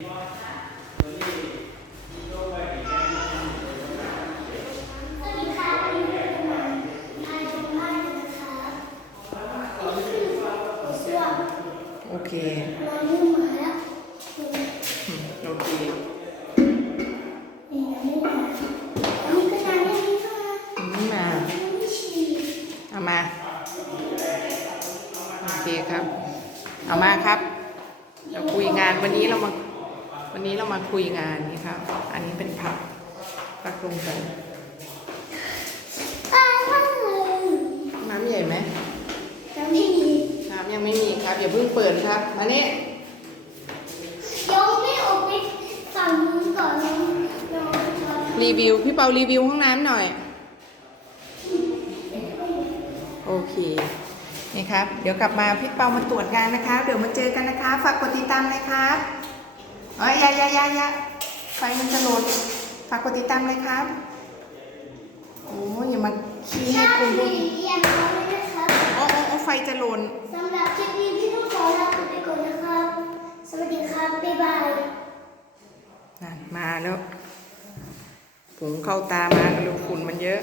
โอเค โอเค นี่มา เอามา โอเคครับ เอามาครับ เราคุยงานวันนี้เรามา วันนี้เรามาคุยงานนี่ครับอันนี้เป็นผักผักลงกันตายมากเลยน้ำใหญ่ไหมยังไม่มีน้ำยังไม่มีครับ อย่าเพิ่งเปิดครับ มานี่ยังไม่ออกไปฝั่งนู้นก่อนน้องน้องน้องรีวิว พี่เปารีวิวห้องน้ำหน่อย โอเคนี่ครับ เดี๋ยวกลับมาพี่เปามาตรวจงานนะครับเดี๋ยวมาเจอกันนะคะ ฝากกดติดตามเลยครับ เอ้ยอยาอยาอยาอยาไฟมันจะโหลดฝากกดติดตามเลยครับ โอ้ยอย่ามาขี้ให้ชาคุณติดูมีเรียนน้องด้วยนะครับ โอ้โอ้โอ้ไฟจะโหลนสำหรับคลิปนี้พี่ต้องขอลาไปก่อนนะครับ สวัสดีครับ บ๊ายบาย นั่นมาแล้วผงเข้าตามากันดูฝุ่นมันเยอะ